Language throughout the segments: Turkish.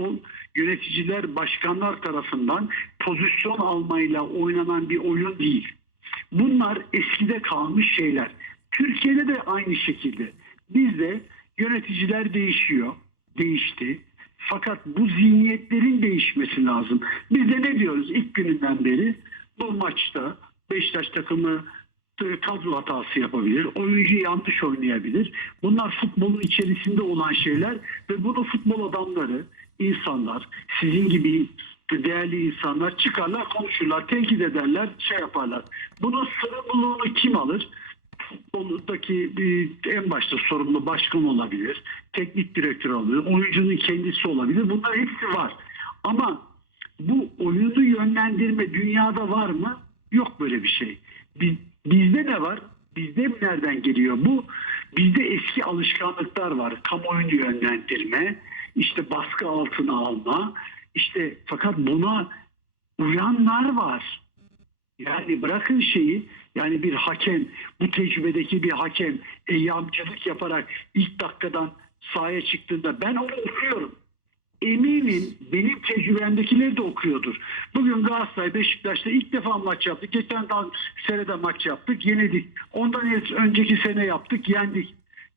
futbol yöneticiler, başkanlar tarafından pozisyon almayla oynanan bir oyun değil. Bunlar eskide kalmış şeyler. Türkiye'de de aynı şekilde. Bizde yöneticiler değişiyor, değişti. Fakat bu zihniyetlerin değişmesi lazım. Biz de ne diyoruz ilk gününden beri? Bu maçta Beşiktaş takımı kadro hatası yapabilir. Oyuncu yanlış oynayabilir. Bunlar futbolun içerisinde olan şeyler ve bunu futbol adamları, insanlar, sizin gibi değerli insanlar çıkarlar, konuşurlar, tenkit ederler, şey yaparlar. Bunun sorumluluğunu kim alır? Bir, en başta sorumlu başkan olabilir, teknik direktör olabilir, oyuncunun kendisi olabilir. Bunlar hepsi var. Ama bu oyunu yönlendirme dünyada var mı? Yok böyle bir şey. Biz, bizde ne var? Bizde nereden geliyor bu? Bizde eski alışkanlıklar var. Kamuoyunu yönlendirme, işte baskı altına alma. işte fakat buna uyanlar var. Yani bırakın şeyi yani bir hakem bu tecrübedeki bir hakem eyyamcılık yaparak ilk dakikadan sahaya çıktığında ben onu okuyorum. Eminim benim tecrübemdekileri de okuyordur. Bugün Galatasaray Beşiktaş'ta ilk defa maç yaptık. Geçen daha senede maç yaptık, yenildik. Ondan önceki sene yaptık, yendik.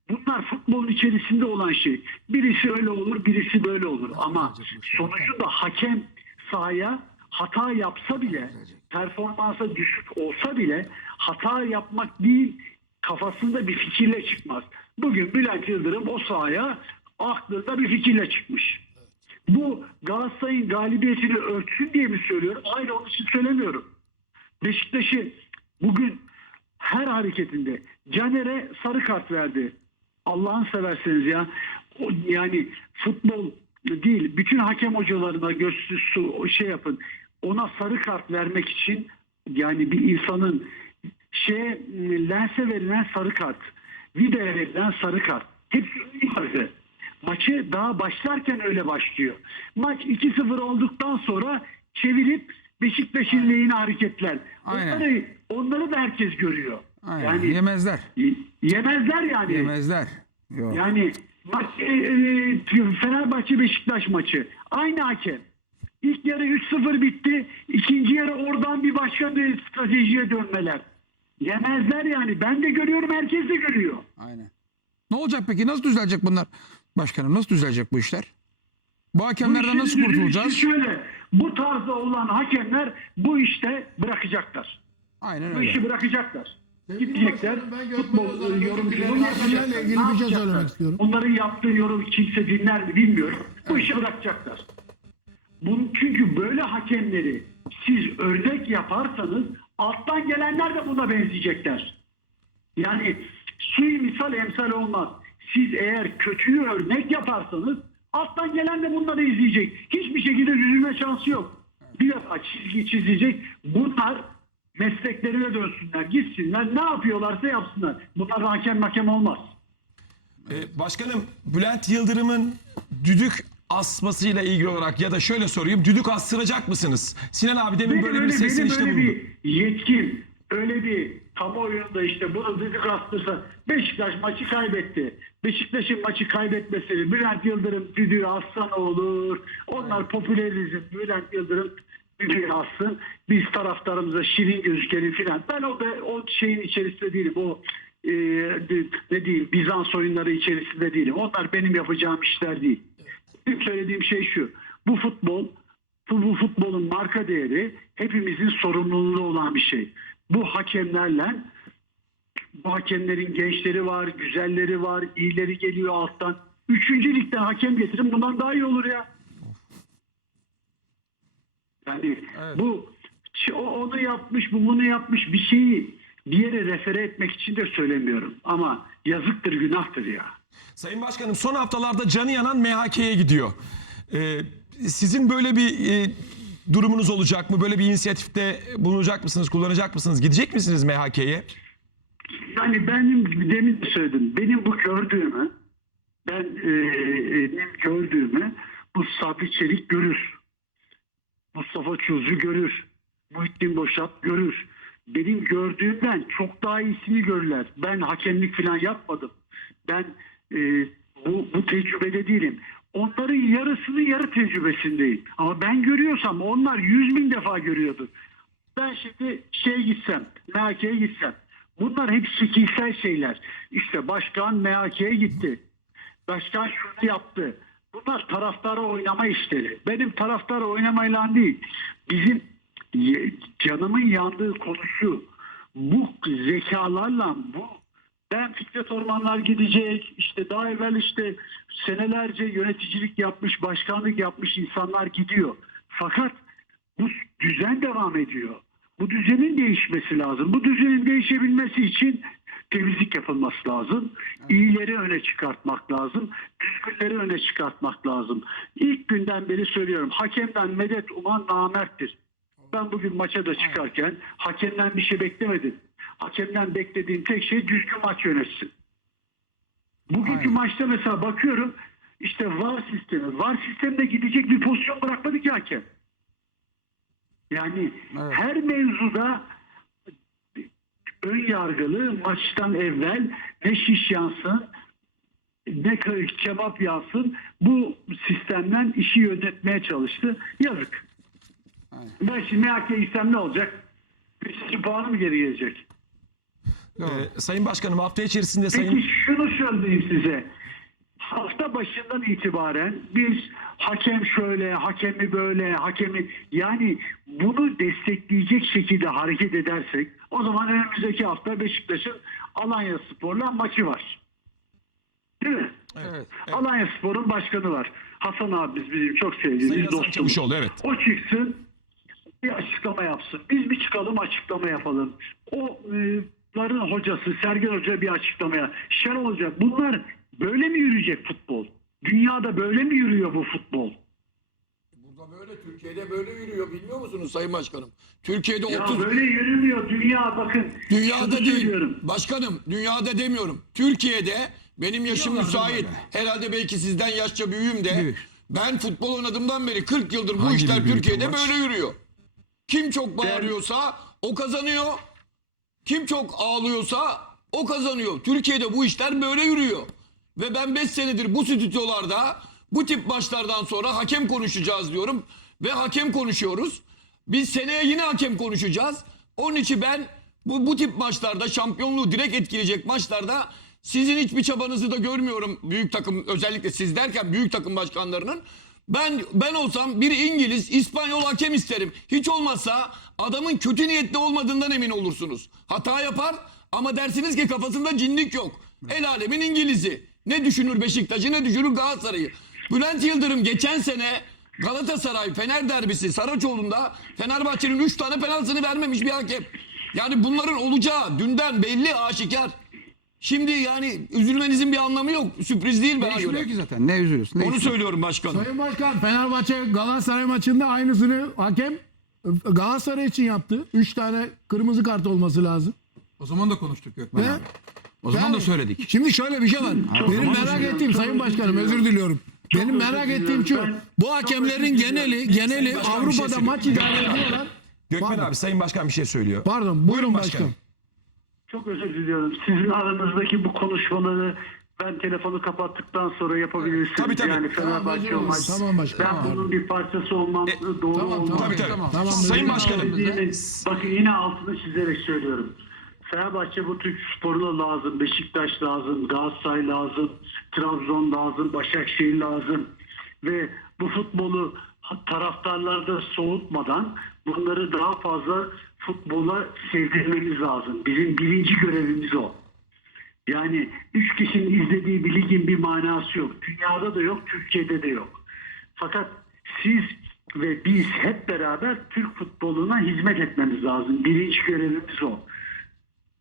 Bunlar futbolun içerisinde olan şey. Birisi öyle olur, birisi böyle olur. Ama sonucunda hakem sahaya hata yapsa bile, performansa düşük olsa bile hata yapmak değil, kafasında bir fikirle çıkmaz. Bugün Bülent Yıldırım o sahaya aklında bir fikirle çıkmış. Bu Galatasaray'ın galibiyetini örtsün diye mi söylüyorum? Hayır onun için söylemiyorum. Beşiktaş'ı bugün her hareketinde Caner'e sarı kart verdi. Allah'ını severseniz ya. Yani futbol değil. Bütün hakem hocalarına göz su şey yapın. Ona sarı kart vermek için yani bir insanın şey lense verilen sarı kart, videoya verilen sarı kart. Hepsi aynı Maçı daha başlarken öyle başlıyor. Maç 2-0 olduktan sonra çevirip Beşiktaş'ın lehine hareketler. Aynen. Onları, onları da herkes görüyor. Aynen. Yani Yemezler. yemezler yani. Yemezler. Yok. Yani maç, e, e, Fenerbahçe Beşiktaş maçı. Aynı hakem. İlk yarı 3-0 bitti. İkinci yarı oradan bir başka bir stratejiye dönmeler. Yemezler yani. Ben de görüyorum, herkes de görüyor. Aynen. Ne olacak peki? Nasıl düzelecek bunlar? Başkanım nasıl düzelecek bu işler? Bu Bu hakemlerden işin nasıl kurtulacağız? Şöyle, bu tarzda olan hakemler bu işte bırakacaklar. Aynen Bu öyle. işi bırakacaklar. Ben Futbol Göztepe'den yapacaklar. ilgili bir şey söylemek istiyorum. Onların yaptığı yorum kimse dinler mi bilmiyorum. Bu işi bırakacaklar. Bunun çünkü böyle hakemleri siz örnek yaparsanız alttan gelenler de buna benzeyecekler. Yani suyu misal emsal olmaz. Siz eğer kötüyü örnek yaparsanız alttan gelen de bunları izleyecek. Hiçbir şekilde düzülme şansı yok. Bir defa çizgi çizecek. Bunlar mesleklerine dönsünler, gitsinler. Ne yapıyorlarsa yapsınlar. Bunlar hakem hakem olmaz. Ee, Başkanım Bülent Yıldırım'ın düdük asmasıyla ilgili olarak ya da şöyle sorayım düdük astıracak mısınız? Sinan abi demin Benim böyle bir öyle, benim seslenişte öyle bulundu. bir yetkim, öyle bir kamuoyunda işte bunu düdük astırsa Beşiktaş maçı kaybetti. Beşiktaş'ın maçı kaybetmesi, Bülent Yıldırım düdüğü assan olur. Onlar popülerizm, Bülent Yıldırım assın. Biz taraftarımıza şirin gözükelim filan. Ben o, o şeyin içerisinde değilim. O e, ne diyeyim Bizans oyunları içerisinde değilim. Onlar benim yapacağım işler değil. Benim söylediğim şey şu. Bu futbol bu futbolun marka değeri hepimizin sorumluluğu olan bir şey. Bu hakemlerle bu hakemlerin gençleri var, güzelleri var, iyileri geliyor alttan. Üçüncü ligden hakem getirin bundan daha iyi olur ya. Yani bu o onu yapmış, bu bunu yapmış bir şeyi bir yere refere etmek için de söylemiyorum. Ama yazıktır, günahtır ya. Sayın Başkanım son haftalarda canı yanan MHK'ye gidiyor. Ee, sizin böyle bir e, durumunuz olacak mı? Böyle bir inisiyatifte bulunacak mısınız? Kullanacak mısınız? Gidecek misiniz MHK'ye? Yani benim demin de söyledim. Benim bu gördüğümü ben e, e, benim gördüğümü bu Sabri Çelik görür. Mustafa Çulcu görür. Muhittin Boşat görür. Benim gördüğümden çok daha iyisini görürler. Ben hakemlik falan yapmadım. Ben e, bu, bu tecrübede değilim. onların yarısının yarı tecrübesindeyim. Ama ben görüyorsam onlar yüz bin defa görüyordur. Ben şimdi şey gitsem, MHK'ye gitsem. Bunlar hep şekilsel şeyler. İşte başkan MHK'ye gitti. Başkan şunu yaptı. Bunlar taraftara oynama işleri. Benim taraftara oynamayla değil. Bizim canımın yandığı konu şu. Bu zekalarla bu ben Fikret Ormanlar gidecek. işte daha evvel işte senelerce yöneticilik yapmış, başkanlık yapmış insanlar gidiyor. Fakat bu düzen devam ediyor. Bu düzenin değişmesi lazım. Bu düzenin değişebilmesi için temizlik yapılması lazım. İyileri öne çıkartmak lazım. Düzgünleri öne çıkartmak lazım. İlk günden beri söylüyorum. Hakemden medet uman namerttir. Ben bugün maça da çıkarken hakemden bir şey beklemedim. Hakemden beklediğim tek şey düzgün maç yönetsin. Bugünkü Aynen. maçta mesela bakıyorum işte VAR sistemi. VAR sistemde gidecek bir pozisyon bırakmadı ki hakem. Yani Evet. her mevzuda ön yargılı maçtan evvel ne şiş yansın ne ke- kebap yansın bu sistemden işi yönetmeye çalıştı. Yazık. Aynen. Ben şimdi MHK istem ne olacak? Üçüncü puanı mı geri gelecek? Ee, Sayın Başkanım hafta içerisinde Sayın Peki şunu söyleyeyim size. Hafta başından itibaren biz hakem şöyle, hakemi böyle, hakemi yani bunu destekleyecek şekilde hareket edersek o zaman önümüzdeki hafta Beşiktaş'ın Alanya Spor'la maçı var. Değil mi? Evet. Alanya Spor'un başkanı var. Hasan abimiz bizim çok sevdiğimiz Sayın dostumuz. Çavuşoğlu evet. O çıksın bir açıklama yapsın. Biz bir çıkalım açıklama yapalım. O e, ların hocası Sergen Hoca bir açıklamaya. Şenol Hoca bunlar böyle mi yürüyecek futbol? Dünyada böyle mi yürüyor bu futbol? Burada böyle Türkiye'de böyle yürüyor bilmiyor musunuz Sayın Başkanım? Türkiye'de Ya 30 böyle yürümüyor dünya bakın. dünyada değil. söylüyorum. Başkanım dünyada demiyorum. Türkiye'de benim yaşım müsait. böyle. Herhalde belki sizden yaşça büyüğüm de. Büyük. Ben futbol oynadığımdan beri 40 yıldır bu Hangi işler bir büyük Türkiye'de amaç? böyle yürüyor. Kim çok bağırıyorsa o kazanıyor. Kim çok ağlıyorsa o kazanıyor. Türkiye'de bu işler böyle yürüyor. Ve ben 5 senedir bu stüdyolarda bu tip maçlardan sonra hakem konuşacağız diyorum. Ve hakem konuşuyoruz. Biz seneye yine hakem konuşacağız. Onun için ben bu, bu tip maçlarda şampiyonluğu direkt etkileyecek maçlarda sizin hiçbir çabanızı da görmüyorum büyük takım özellikle siz derken büyük takım başkanlarının. Ben ben olsam bir İngiliz, İspanyol hakem isterim. Hiç olmazsa adamın kötü niyetli olmadığından emin olursunuz. Hata yapar ama dersiniz ki kafasında cinlik yok. El alemin İngiliz'i. Ne düşünür Beşiktaş'ı ne düşünür Galatasaray'ı. Bülent Yıldırım geçen sene Galatasaray Fener derbisi Saraçoğlu'nda Fenerbahçe'nin 3 tane penaltısını vermemiş bir hakem. Yani bunların olacağı dünden belli aşikar. Şimdi yani üzülmenizin bir anlamı yok. Sürpriz değil bana Değişmiyor göre. ki zaten. Ne üzülüyorsun? Ne Onu üzülüyorsun? söylüyorum başkanım. Sayın Başkan Fenerbahçe Galatasaray maçında aynısını hakem Galatasaray için yaptı. 3 tane kırmızı kart olması lazım. O zaman da konuştuk Gökmen Ne? abi. O zaman Yani da söyledik. Şimdi şöyle bir şey var. Benim merak ettiğim Çok Sayın Başkanım özür diliyorum. Benim özür merak ettiğim şu. Ben Bu hakemlerin özür geneli diliyorum. geneli Başkan bir şey Avrupa'da söyleyeyim. maç idare ediyorlar. Gökmen Pardon. abi Sayın Başkan bir şey söylüyor. Pardon buyurun başkanım. Çok özür diliyorum. Sizin aranızdaki bu konuşmaları ben telefonu kapattıktan sonra yapabilirsiniz. Tabii, tabii. Yani Fenerbahçe Tamam, olmaz. Tamam başkanım. Ben Tamam. bunun bir parçası olmam E, doğru tamam, olmaz. Tabii tabii. Tamam. Tamam, Sayın Başkanım. Bakın yine altını çizerek söylüyorum. Fenerbahçe bu Türk sporuna lazım. Beşiktaş lazım. Galatasaray lazım. Trabzon lazım. Başakşehir lazım. Ve bu futbolu taraftarları da soğutmadan bunları daha fazla futbola sevdirmemiz lazım. Bizim birinci görevimiz o. Yani üç kişinin izlediği bir ligin bir manası yok. Dünyada da yok, Türkiye'de de yok. Fakat siz ve biz hep beraber Türk futboluna hizmet etmemiz lazım. Birinci görevimiz o.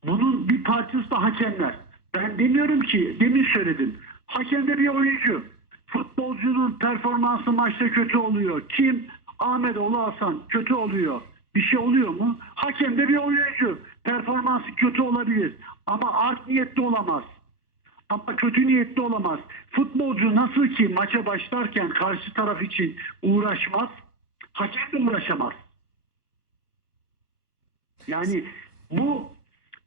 Bunun bir parçası da hakemler. Ben demiyorum ki, demin söyledim. Hakem de bir oyuncu. Futbolcunun performansı maçta kötü oluyor. Kim? Ahmetoğlu Hasan kötü oluyor. Bir şey oluyor mu? Hakem de bir oyuncu. Performansı kötü olabilir. Ama art niyetli olamaz. Ama kötü niyetli olamaz. Futbolcu nasıl ki maça başlarken karşı taraf için uğraşmaz, hakem de uğraşamaz. Yani bu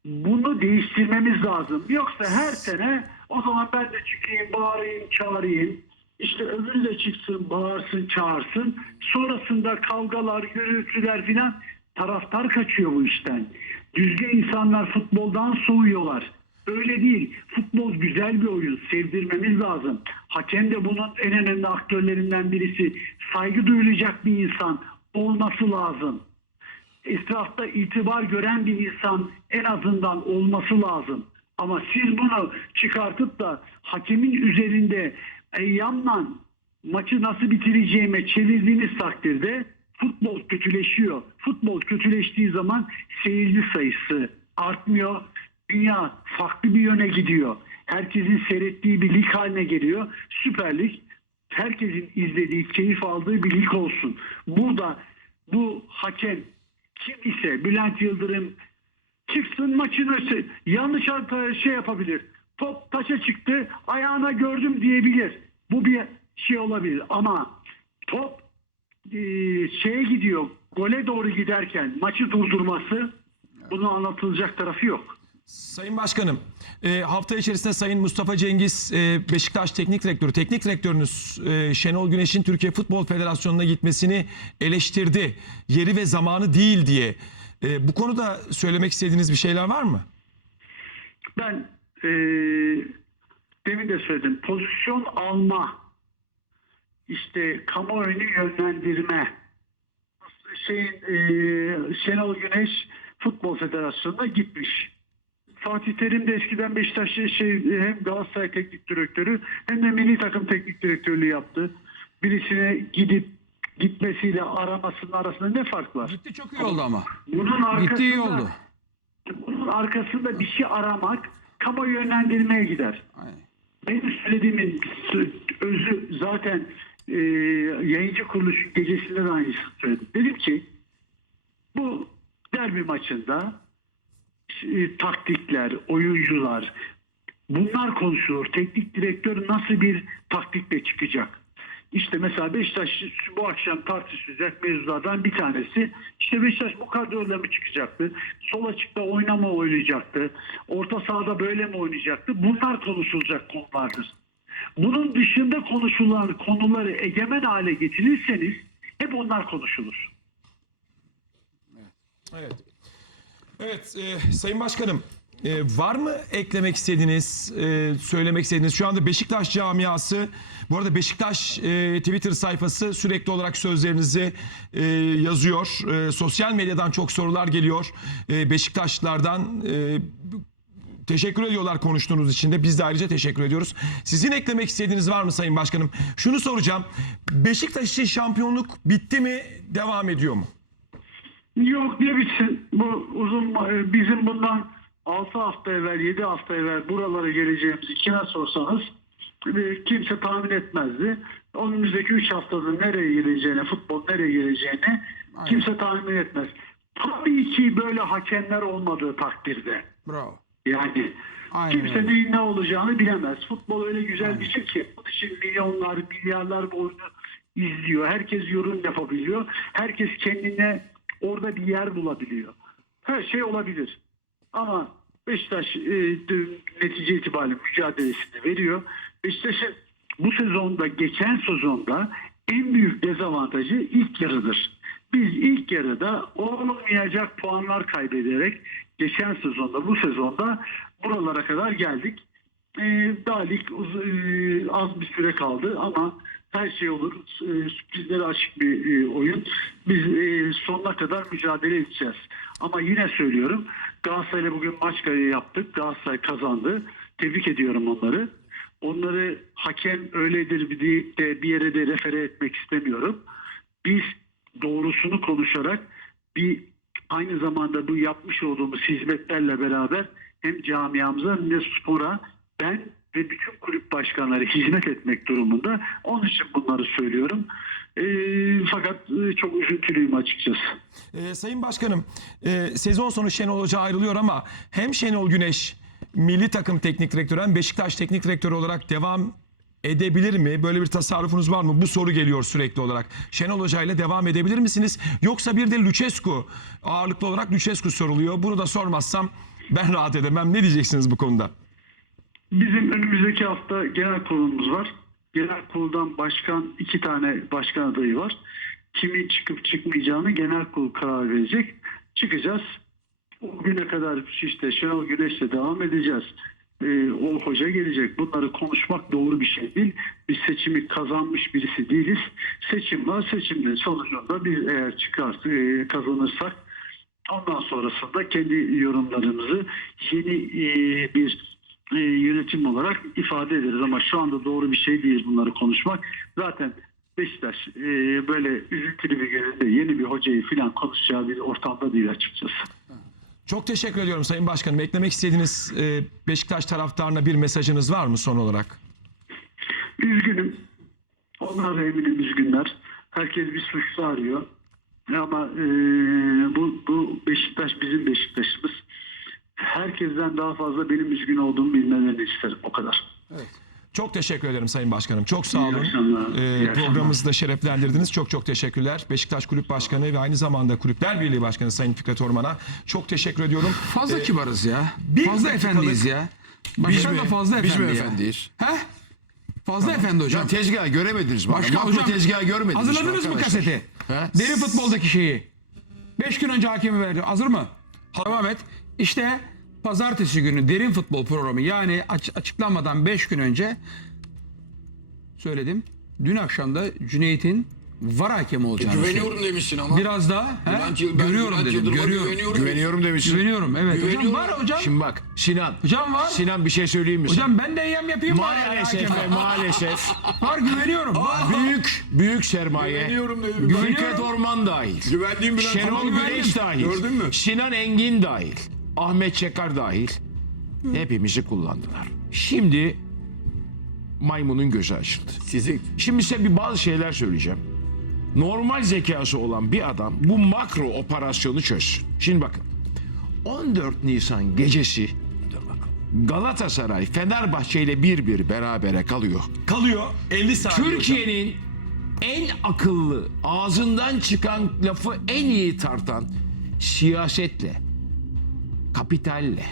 bunu değiştirmemiz lazım. Yoksa her sene o zaman ben de çıkayım, bağırayım, çağırayım. İşte öbürü de çıksın, bağırsın, çağırsın. Sonrasında kavgalar, gürültüler filan taraftar kaçıyor bu işten. Düzgün insanlar futboldan soğuyorlar. Öyle değil. Futbol güzel bir oyun. Sevdirmemiz lazım. Hakem de bunun en önemli aktörlerinden birisi. Saygı duyulacak bir insan olması lazım etrafta itibar gören bir insan en azından olması lazım. Ama siz bunu çıkartıp da hakemin üzerinde eyyamla maçı nasıl bitireceğime çevirdiğiniz takdirde futbol kötüleşiyor. Futbol kötüleştiği zaman seyirci sayısı artmıyor. Dünya farklı bir yöne gidiyor. Herkesin seyrettiği bir lig haline geliyor. Süper Lig herkesin izlediği, keyif aldığı bir lig olsun. Burada bu hakem kim ise Bülent Yıldırım çıksın maçını yanlış şey yapabilir. Top taça çıktı ayağına gördüm diyebilir. Bu bir şey olabilir ama top e, şeye gidiyor gole doğru giderken maçı durdurması bunun anlatılacak tarafı yok. Sayın Başkanım, e, hafta içerisinde Sayın Mustafa Cengiz, e, Beşiktaş Teknik Direktörü, Teknik Direktörünüz e, Şenol Güneş'in Türkiye Futbol Federasyonu'na gitmesini eleştirdi. Yeri ve zamanı değil diye. Bu konuda söylemek istediğiniz bir şeyler var mı? Ben e, demin de söyledim. Pozisyon alma, işte kamuoyunu yönlendirme, şeyin e, Şenol Güneş Futbol Federasyonu'na gitmiş. Fatih Terim de eskiden Beşiktaş'ı şey, hem Galatasaray Teknik Direktörü hem de milli takım teknik direktörlüğü yaptı. Birisine gidip gitmesiyle aramasının arasında ne fark var? Gitti çok iyi oldu ama. Bunun arkasında, Gitti iyi oldu. Bunun arkasında bir şey aramak kamuoyu yönlendirmeye gider. Aynen. Benim söylediğimin özü zaten e, yayıncı kuruluş gecesinde de aynısını söyledim. Dedim ki bu derbi maçında e, taktikler, oyuncular bunlar konuşulur. Teknik direktör nasıl bir taktikle çıkacak? İşte mesela Beşiktaş bu akşam tartışılacak mevzulardan bir tanesi. İşte Beşiktaş bu kadroyla mı çıkacaktı? Sol açıkta oynama oynayacaktı. Orta sahada böyle mi oynayacaktı? Bunlar konuşulacak konulardır. Bunun dışında konuşulan konuları egemen hale getirirseniz hep onlar konuşulur. Evet. Evet, e, Sayın Başkanım, e, var mı eklemek istediğiniz, e, söylemek istediğiniz? Şu anda Beşiktaş camiası, bu arada Beşiktaş e, Twitter sayfası sürekli olarak sözlerinizi e, yazıyor. E, sosyal medyadan çok sorular geliyor. E, Beşiktaşlardan e, Teşekkür ediyorlar konuştuğunuz için de. Biz de ayrıca teşekkür ediyoruz. Sizin eklemek istediğiniz var mı Sayın Başkanım? Şunu soracağım. Beşiktaş için şampiyonluk bitti mi, devam ediyor mu? Yok diye bitsin. Bu uzun e, bizim bundan 6 hafta evvel 7 hafta evvel buralara geleceğimizi kime sorsanız e, kimse tahmin etmezdi. Önümüzdeki 3 haftada nereye geleceğini, futbol nereye geleceğini kimse tahmin etmez. Tabii ki böyle hakemler olmadığı takdirde. Bravo. Yani Aynen kimse neyin ne olacağını bilemez. Futbol öyle güzel bir şey ki bunun için milyonlar, milyarlar bu oyunu izliyor. Herkes yorum yapabiliyor. Herkes kendine orada bir yer bulabiliyor. Her şey olabilir. Ama Beşiktaş e, netice itibariyle mücadelesini veriyor. Beşiktaş'ın bu sezonda, geçen sezonda en büyük dezavantajı ilk yarıdır. Biz ilk yarıda olmayacak puanlar kaybederek geçen sezonda, bu sezonda buralara kadar geldik. Ee, daha lig e, az bir süre kaldı ama her şey olur. E, açık bir e, oyun. Biz e, sonuna kadar mücadele edeceğiz. Ama yine söylüyorum Galatasaray'la bugün maç yaptık. Galatasaray kazandı. Tebrik ediyorum onları. Onları hakem öyledir de bir yere de refere etmek istemiyorum. Biz doğrusunu konuşarak bir aynı zamanda bu yapmış olduğumuz hizmetlerle beraber hem camiamıza hem de spora ben ve bütün kulüp başkanları hizmet etmek durumunda. Onun için bunları söylüyorum. Ee, fakat e, çok üzüntülüyüm açıkçası. Ee, Sayın Başkanım, e, sezon sonu Şenol Hoca ayrılıyor ama hem Şenol Güneş milli takım teknik direktörü hem Beşiktaş teknik direktörü olarak devam edebilir mi? Böyle bir tasarrufunuz var mı? Bu soru geliyor sürekli olarak. Şenol Hoca ile devam edebilir misiniz? Yoksa bir de Lucescu, ağırlıklı olarak Lucescu soruluyor. Bunu da sormazsam ben rahat edemem. Ne diyeceksiniz bu konuda? Bizim önümüzdeki hafta genel kurulumuz var. genel kuruldan başkan iki tane başkan adayı var. Kimin çıkıp çıkmayacağını genel kurul karar verecek. Çıkacağız. O güne kadar işte Şenol Güneş'le devam edeceğiz. Ee, o hoca gelecek. Bunları konuşmak doğru bir şey değil. Biz seçimi kazanmış birisi değiliz. Seçim var. Seçimlerin sonucunda biz eğer çıkarsa e, kazanırsak ondan sonrasında kendi yorumlarımızı yeni e, bir yönetim olarak ifade ederiz. Ama şu anda doğru bir şey değil bunları konuşmak. Zaten Beşiktaş e, böyle üzüntülü bir gününde yeni bir hocayı falan konuşacağı bir ortamda değil açıkçası. Çok teşekkür ediyorum Sayın Başkanım. Eklemek istediğiniz e, Beşiktaş taraftarına bir mesajınız var mı son olarak? Üzgünüm. Onlar da eminim üzgünler. Herkes bir suçlu arıyor. Ama e, bu, bu Beşiktaş bizim Beşiktaş'ımız. Herkesten daha fazla benim üzgün olduğumu bilmelerini isterim. O kadar. Çok teşekkür ederim Sayın Başkanım. Çok sağ olun. Ee, İyi akşamlar. programımızı da şereflendirdiniz. Çok çok teşekkürler. Beşiktaş Kulüp Başkanı ve aynı zamanda Kulüpler Birliği Başkanı Sayın Fikret Orman'a çok teşekkür ediyorum. Fazla Ee, kibarız ya. bir Fazla efendiyiz ya. Başkan da fazla efendi ya. efendiyiz? He? Fazla efendi hocam. Ya tezgah göremediniz bana. Makro hocam tezgahı görmediniz. mi hazırladınız mı arkadaşlar? kaseti? He? Derin futboldaki şeyi. Beş gün önce hakemi verdi. Hazır mı? Devam et. İşte pazartesi günü derin futbol programı yani aç- açıklanmadan 5 gün önce söyledim. Dün akşam da Cüneyt'in var hakemi olacağını söyledim. Güveniyorum demişsin ama. Biraz daha he? Bülent Yıl- ben görüyorum Bülent dedim. Görüyorum. güveniyorum. Güveniyorum demişsin. Güveniyorum evet. Hocam Güveniyorum. var hocam. Şimdi bak Sinan. Hocam var. Sinan bir şey söyleyeyim mi? Hocam ben de eyyam yapayım maalesef ve maalesef Var güveniyorum. Var. büyük büyük sermaye. Güveniyorum dedim. Güveniyorum. Fikret Orman dahil. Güvendiğim Bülent Şenol Güneş dahil. Gördün mü? Sinan Engin dahil. Ahmet Çekar dahil. Hepimizi kullandılar. Şimdi maymunun gözü açıldı. Sizin Şimdi size bir bazı şeyler söyleyeceğim. Normal zekası olan bir adam bu makro operasyonu çözsün. Şimdi bakın. 14 Nisan gecesi Galatasaray Fenerbahçe ile bir bir berabere kalıyor. kalıyor 50 saniye hocam. Türkiye'nin en akıllı, ağzından çıkan lafı en iyi tartan siyasetle, kapitalle,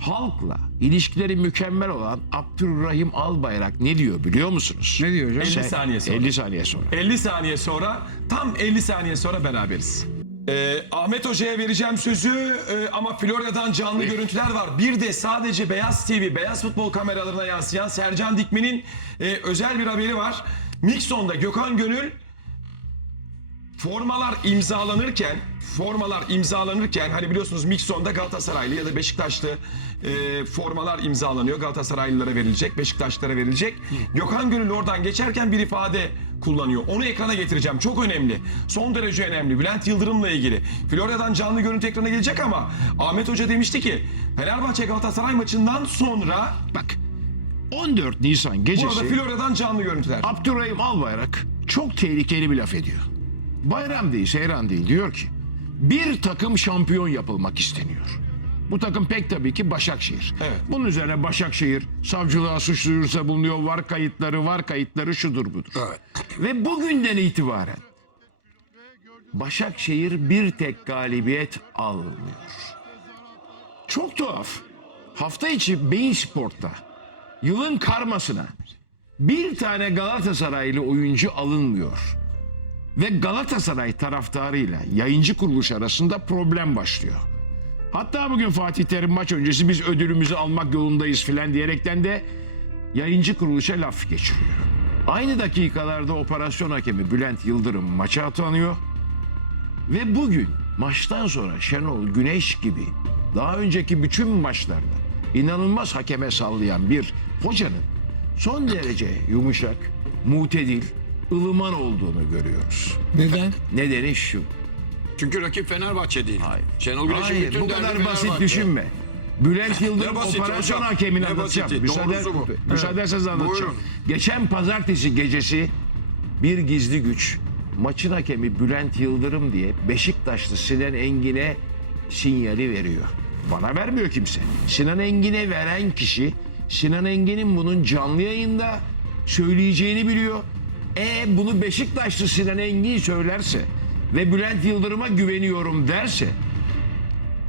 halkla ilişkileri mükemmel olan Abdurrahim Albayrak ne diyor biliyor musunuz? Ne diyor hocam? 50 saniye sonra. 50 saniye sonra. 50 saniye sonra tam 50 saniye sonra beraberiz. Ee, Ahmet Hoca'ya vereceğim sözü e, ama Florya'dan canlı görüntüler var. Bir de sadece Beyaz TV, Beyaz Futbol kameralarına yansıyan Sercan Dikmen'in e, özel bir haberi var. Mixon'da Gökhan Gönül formalar imzalanırken formalar imzalanırken hani biliyorsunuz Mixon'da Galatasaraylı ya da Beşiktaşlı e, formalar imzalanıyor. Galatasaraylılara verilecek, Beşiktaşlara verilecek. Gökhan Gönül oradan geçerken bir ifade kullanıyor. Onu ekrana getireceğim. Çok önemli. Son derece önemli. Bülent Yıldırım'la ilgili. Florya'dan canlı görüntü ekrana gelecek ama Ahmet Hoca demişti ki Fenerbahçe Galatasaray maçından sonra Bak 14 Nisan burada gecesi Florya'dan canlı görüntüler. Abdurrahim Albayrak çok tehlikeli bir laf ediyor. Bayram değil, seyran değil. Diyor ki bir takım şampiyon yapılmak isteniyor. Bu takım pek tabii ki Başakşehir. Evet. Bunun üzerine Başakşehir savcılığa suç duyurusunda bulunuyor. Var kayıtları, var kayıtları şudur budur. Ve bugünden itibaren Başakşehir bir tek galibiyet almıyor. Çok tuhaf. Hafta içi Bein Sport'ta yılın karmasına bir tane Galatasaraylı oyuncu alınmıyor. Ve Galatasaray taraftarıyla yayıncı kuruluş arasında problem başlıyor. Hatta bugün Fatih Terim maç öncesi biz ödülümüzü almak yolundayız filan diyerekten de yayıncı kuruluşa laf geçiriyor. Aynı dakikalarda operasyon hakemi Bülent Yıldırım maça atanıyor. Ve bugün maçtan sonra Şenol Güneş gibi daha önceki bütün maçlarda inanılmaz hakeme sallayan bir hocanın son derece yumuşak, mutedil, ılıman olduğunu görüyoruz. Neden? Nedeni şu. Çünkü rakip Fenerbahçe değil. Hayır. Şenol Güneş'in Hayır bütün bu derdi kadar basit Fenerbahçe. düşünme. Bülent Yıldırım Ne basiti operasyon hocam? hakemini Ne anlatacağım. basiti? Müsaade, Doğrusu bu. müsaade ederseniz anlatacağım. Buyurun. Geçen pazartesi gecesi bir gizli güç maçın hakemi Bülent Yıldırım diye Beşiktaşlı Sinan Engin'e sinyali veriyor. Bana vermiyor kimse. Sinan Engin'e veren kişi Sinan Engin'in bunun canlı yayında söyleyeceğini biliyor. E bunu Beşiktaşlı Sinan Engin söylerse ve Bülent Yıldırım'a güveniyorum derse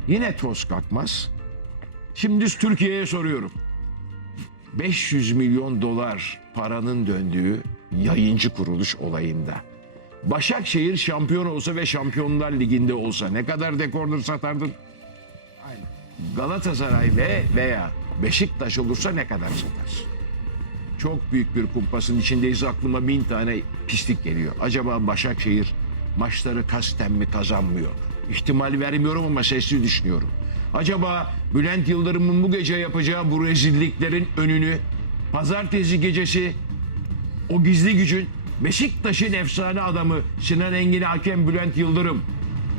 yine toz kalkmaz. Şimdi Türkiye'ye soruyorum. 500 milyon dolar paranın döndüğü yayıncı kuruluş olayında. Başakşehir şampiyon olsa ve Şampiyonlar Ligi'nde olsa ne kadar dekordur satardın? Galatasaray ve veya Beşiktaş olursa ne kadar satarsın? Çok büyük bir kumpasın içindeyiz aklıma bin tane pislik geliyor. Acaba Başakşehir maçları kasten mi kazanmıyor? İhtimal vermiyorum ama sesli düşünüyorum. Acaba Bülent Yıldırım'ın bu gece yapacağı bu rezilliklerin önünü pazartesi gecesi o gizli gücün Beşiktaş'ın efsane adamı Sinan Engin'e hakem Bülent Yıldırım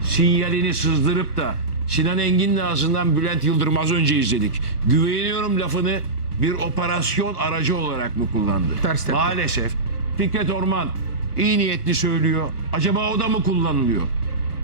sinyalini sızdırıp da Sinan Engin'in ağzından Bülent Yıldırım az önce izledik. Güveniyorum lafını bir operasyon aracı olarak mı kullandı? Ters tepki. Maalesef Fikret Orman iyi niyetli söylüyor. Acaba o da mı kullanılıyor?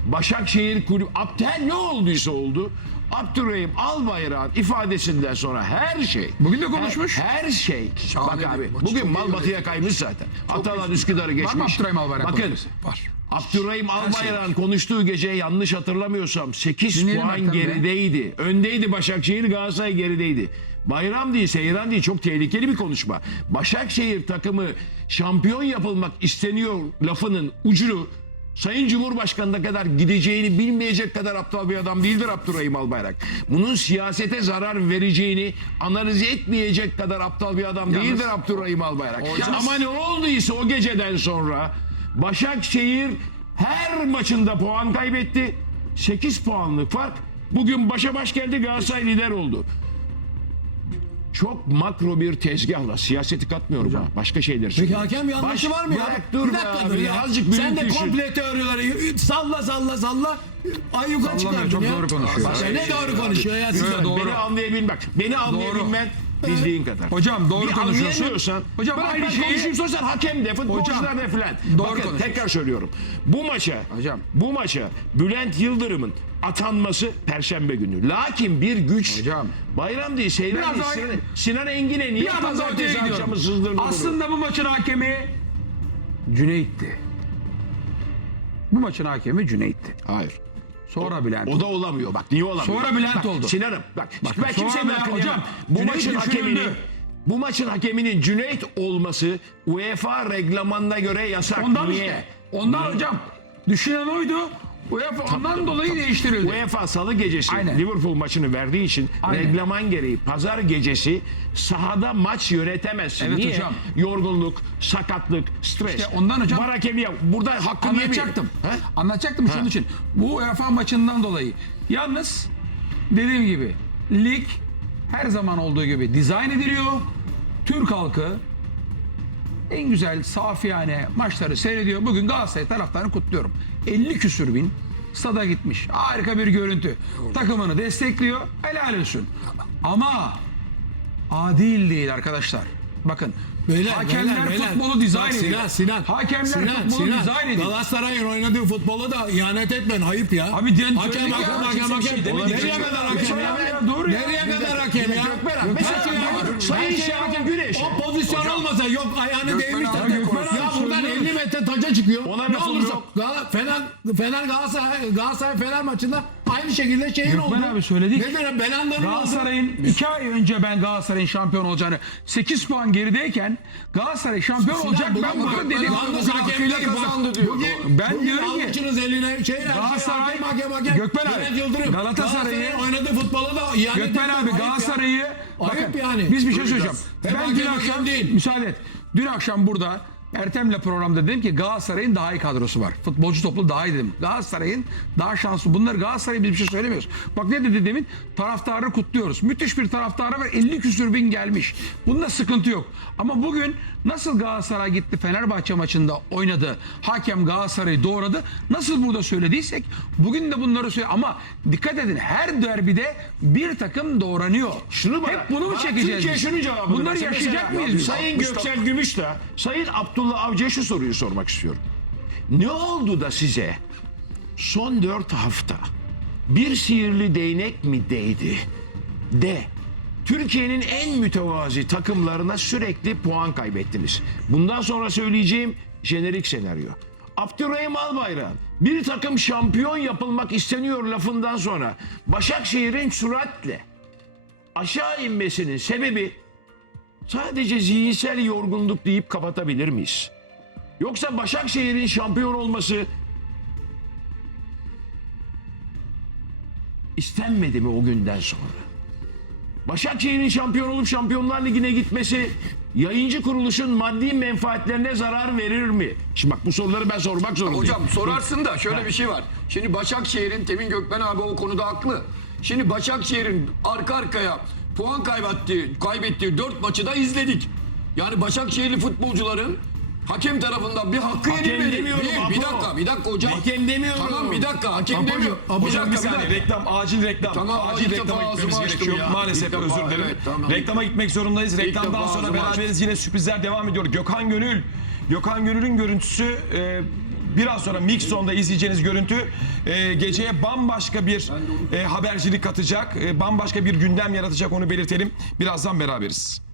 Başakşehir kulüp Abdel ne olduysa oldu. Abdurrahim Albayrak'ın ifadesinden sonra her şey. Bugün de konuşmuş. Her, her şey. Şahane Bak abi maç. bugün Çok mal batıya kaymış zaten. Atalan Üsküdar'ı geçmiş. Var mı Abdurrahim Albayrak Bakın konuşması? Var. Abdurrahim Albayrak'ın konuştuğu gece yanlış hatırlamıyorsam 8 Dinleyelim puan gerideydi. Öndeydi Başakşehir Galatasaray gerideydi. Bayram değil, seyran değil çok tehlikeli bir konuşma. Başakşehir takımı şampiyon yapılmak isteniyor lafının ucunu Sayın Cumhurbaşkanı'na kadar gideceğini bilmeyecek kadar aptal bir adam değildir Abdurrahim Albayrak. Bunun siyasete zarar vereceğini analiz etmeyecek kadar aptal bir adam değildir Abdurrahim Albayrak. Ama ne olduysa o geceden sonra Başakşehir her maçında puan kaybetti. 8 puanlık fark. Bugün başa baş geldi Galatasaray lider oldu. Çok makro bir tezgahla siyaseti katmıyorum ha. Başka şeyler Peki söylüyorum. hakem yanlışı Baş- var mı ya? Bırak dur bir be dakika abi, dur ya. azıcık Sen de düşün. komple teorileri salla salla salla ay yukarı çıkardın çok ya. doğru konuşuyor. Ne doğru konuşuyor ya? doğru. Beni anlayabil bak. Beni anlayabilmen bildiğin kadar. Hocam doğru bir konuşuyorsun. anlayamıyorsan Hocam bırak ben şeyi- konuşayım sorsan hakem de futbolcular da filan. doğru Bakın tekrar söylüyorum. Bu maça Hocam. bu maça Bülent Yıldırım'ın atanması perşembe günü. Lakin bir güç Hocam. bayram değil seyran değil. Sinan, Sinan Engin'e niye Bir pazartesi akşamı sızdırdı bunu? Aslında bu maçın hakemi Cüneyt'ti. Bu maçın hakemi Cüneyt'ti. Hayır. Sonra Bülent. O da olamıyor bak. Niye olamıyor? Sonra Bülent bak, oldu. Sinan'ım bak. Bak, ben sonra kimsenin hakkını hocam, yemem. Bu Cüneyt maçın düşünüldü. hakeminin bu maçın hakeminin Cüneyt olması UEFA reglamanına göre yasak. Ondan Niye? işte. Ondan hocam. Düşünen oydu. UEFA ondan dolayı değiştirildi. UEFA salı gecesi Aynen. Liverpool maçını verdiği için Aynen. reglaman gereği pazar gecesi sahada maç yönetemezsin. Evet Niye? hocam. Yorgunluk, sakatlık, stres. İşte ondan hocam- ya. Burada hakkını Anlatacaktım. Ha? Anlatacaktım şunun için. Bu UEFA maçından dolayı. Yalnız dediğim gibi lig her zaman olduğu gibi dizayn ediliyor. Türk halkı en güzel safiyane maçları seyrediyor. Bugün Galatasaray taraftarını kutluyorum. 50 küsür bin stada gitmiş. Harika bir görüntü. Takımını destekliyor. Helal olsun. Ama adil değil arkadaşlar. Bakın Beyler, hakemler beyler, beyler. futbolu dizayn Bak ediyor. Sinan, Sinan. Hakemler Sinan, futbolu Sinan. dizayn ediyor. Galatasaray'ın oynadığı futbola da ihanet etmeyin. Ayıp ya. Abi den- hakem, hakem, ya, hakem, hakem. şey. Nereye kadar hakem ya? doğru ya. Nereye kadar hakem ya? Mesela Sayın Şenol hakem- Güneş. O pozisyon olmasa yok ayağını değmiş. Ya buradan söylüyor. 50 metre taca çıkıyor. Ona ne. Gala- Fener, Fener Galatasaray, Galatasaray Fener maçında aynı şekilde şeyin oldu. Gökmen abi söyledik. Nedir? ya? Belanların oldu. Galatasaray'ın 2 ay önce ben Galatasaray'ın şampiyon olacağını 8 puan gerideyken Galatasaray şampiyon olacak Bugün ben bak- bugün dedim. Yalnız hakem değil, kazandı diyor. Bugün, Ben bugün diyorum ki eline şey Galatasaray- hakem, hakem, hakem. Gökmen abi. Galatasaray'ı- oynadığı futbola da ihanet Gökmen abi. Galatasaray'ı bakın yani. biz bir şey söyleyeceğim. Ben dün akşam değil. müsaade et. Dün akşam burada Ertem'le programda dedim ki Galatasaray'ın daha iyi kadrosu var. Futbolcu toplu daha iyi dedim. Galatasaray'ın daha şanslı. Bunları Galatasaray'a biz bir şey söylemiyoruz. Bak ne dedi demin? Taraftarı kutluyoruz. Müthiş bir taraftarı var. 50 küsür bin gelmiş. Bunda sıkıntı yok. Ama bugün nasıl Galatasaray gitti Fenerbahçe maçında oynadı. Hakem Galatasaray'ı doğradı. Nasıl burada söylediysek bugün de bunları söyle. Ama dikkat edin her derbide bir takım doğranıyor. Şunu bana, Hep bunu mu bana çekeceğiz? Türkiye biz? şunun cevabını Bunları versin. yaşayacak Mesela mıyız? Sayın Göksel Gümüş'le Sayın Abdullah Avcı'ya şu soruyu sormak istiyorum. Ne oldu da size son dört hafta bir sihirli değnek mi değdi de Türkiye'nin en mütevazi takımlarına sürekli puan kaybettiniz. Bundan sonra söyleyeceğim jenerik senaryo. Abdurrahim Albayrak'ın bir takım şampiyon yapılmak isteniyor lafından sonra Başakşehir'in süratle aşağı inmesinin sebebi sadece zihinsel yorgunluk deyip kapatabilir miyiz? Yoksa Başakşehir'in şampiyon olması istenmedi mi o günden sonra? Başakşehir'in şampiyon olup Şampiyonlar Ligi'ne gitmesi yayıncı kuruluşun maddi menfaatlerine zarar verir mi? Şimdi bak bu soruları ben sormak zorundayım. Hocam sorarsın da şöyle bir şey var. Şimdi Başakşehir'in Temin Gökmen abi o konuda haklı. Şimdi Başakşehir'in arka arkaya puan kaybettiği, kaybettiği 4 maçı da izledik. Yani Başakşehirli futbolcuların hakem tarafından bir hakkı Hakem yenilmedi. demiyorum, Bir, bir Apo. dakika, bir dakika hocam. Hakem demiyorum. Tamam bir dakika, hakem Apocuğum, demiyor. Apo- Bir saniye reklam acil reklam. Tamam, acil ilk reklama defa gitmemiz ağzımı açtım gerekiyor. ya. Maalesef İlk defa, özür dilerim. evet, tamam. Reklama gitmek zorundayız. Reklamdan defa sonra ağzımı beraberiz yine sürprizler devam ediyor. Gökhan Gönül. Gökhan Gönül'ün görüntüsü e, biraz sonra Mix Zone'da izleyeceğiniz görüntü e, geceye bambaşka bir e, habercilik katacak. E, bambaşka bir gündem yaratacak onu belirtelim. Birazdan beraberiz.